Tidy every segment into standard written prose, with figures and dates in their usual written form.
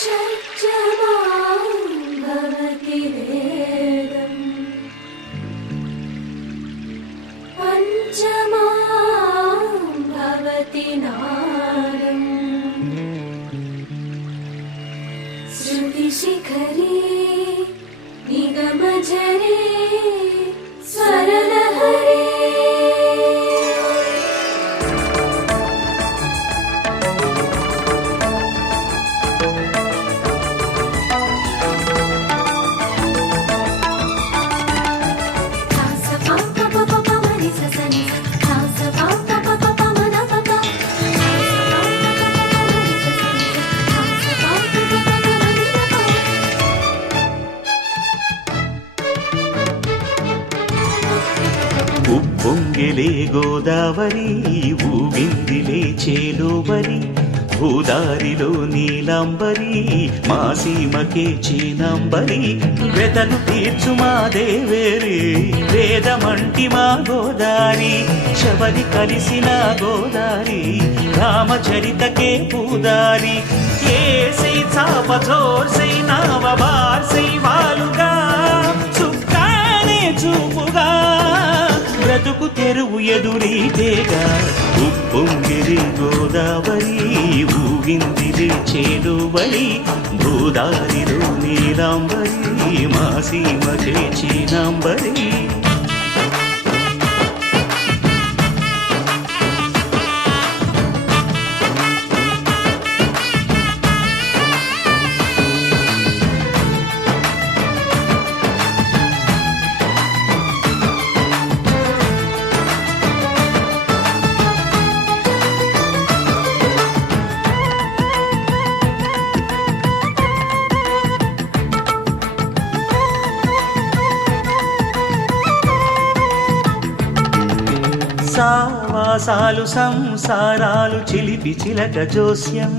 షట్జమాం భవతి వేదం పంచమాం భవతి నాదం శృతిశిఖరే నిగమజరే స్వరలహరే ఉప్పొంగిలే గోదావరి ఊగిందిలే చేలోబరి భూదారిలో నీలాంబరి మా సీమకే చీనాంబరి వెతలు తీర్చు మా దేవేరి వేదమంటి మా గోదారి శబరి కలిసిన గోదారి రామచరితకే పూదారి ఏసై చాప జోర్సై నావ బార్సై వాలుగా చుక్కానే చూపుగా బ్రతుకు తెరువు ఎదురీతేగా ఉప్పొంగిరి గోదావరి ఊగిందిరి చేలువరి భూదారిలో నీలాంబరి మా సీమకే చీనాంబరి సావాసాలు సంసారాలు చిలిపి చిలక జోస్యం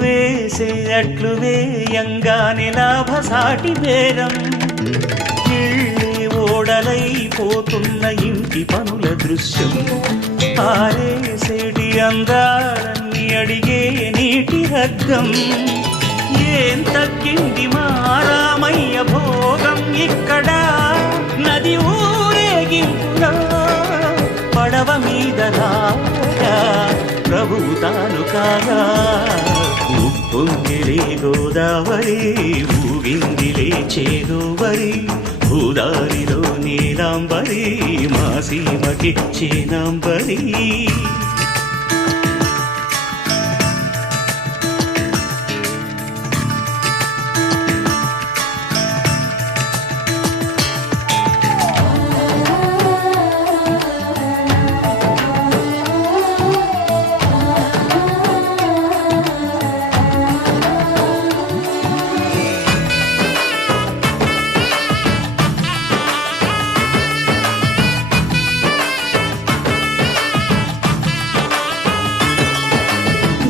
వేసే అట్లు వేయంగానే లాభసాటి బేరం ఇళ్ళే ఓడలైపోతున్న ఇంటి పనుల దృశ్యం ఆరేసేటి అందాలన్నీ అడిగే నీటి హద్దం ఏం తగ్గింది మా రామయ్య భోగం ఇక్కడ నది ఊరేగింపులో పడవ మీద రాగా ప్రభువు తాను కాగా ఉప్పొంగిలే గోదావరి ఊగిందిలే చేలోవరి భూదారిలో నీలాంబరి మా సీమకి చీనాంబరి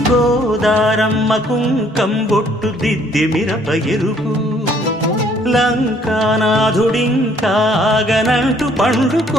గోదారమ్మ కుంకం బొట్టు దిద్ది మిరప ఎరుపు లంకానాథుడింకాగనంటూ పండుకో